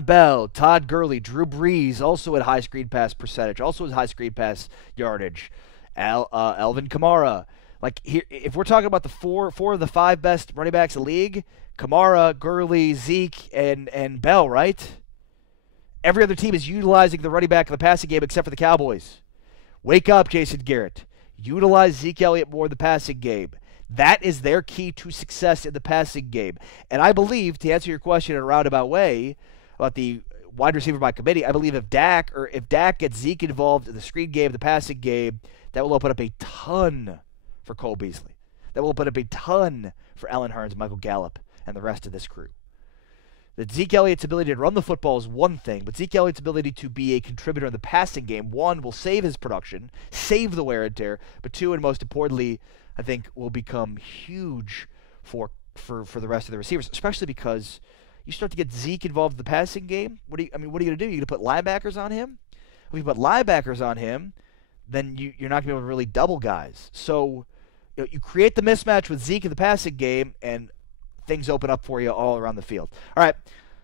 Bell, Todd Gurley, Drew Brees also had high screen pass percentage, also had high screen pass yardage. Alvin Kamara. Like, here, if we're talking about the four of the five best running backs in the league, Kamara, Gurley, Zeke, and Bell, right? Every other team is utilizing the running back in the passing game except for the Cowboys. Wake up, Jason Garrett. Utilize Zeke Elliott more in the passing game. That is their key to success in the passing game. And I believe, to answer your question in a roundabout way about the wide receiver by committee, I believe if Dak gets Zeke involved in the screen game, the passing game, that will open up a ton for Cole Beasley. That will open up a ton for Allen Hurns, Michael Gallup, and the rest of this crew. That Zeke Elliott's ability to run the football is one thing, but Zeke Elliott's ability to be a contributor in the passing game, one, will save his production, save the wear and tear, but two, and most importantly, I think will become huge for the rest of the receivers, especially because you start to get Zeke involved in the passing game. What are you going to do? You're going to put linebackers on him? If you put linebackers on him, then you're not going to be able to really double guys. So you create the mismatch with Zeke in the passing game, and things open up for you all around the field. All right.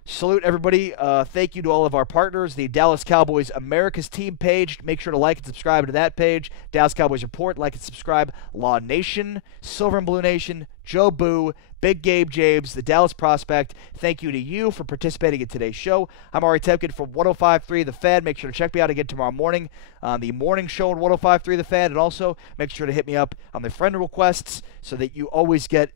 Salute, everybody. Thank you to all of our partners. The Dallas Cowboys America's Team page. Make sure to like and subscribe to that page. Dallas Cowboys Report. Like and subscribe. Law Nation, Silver and Blue Nation, Joe Boo, Big Gabe James, the Dallas Prospect. Thank you to you for participating in today's show. I'm Ari Temkin from 105.3 The Fan. Make sure to check me out again tomorrow morning on the morning show on 105.3 The Fan. And also make sure to hit me up on the friend requests so that you always get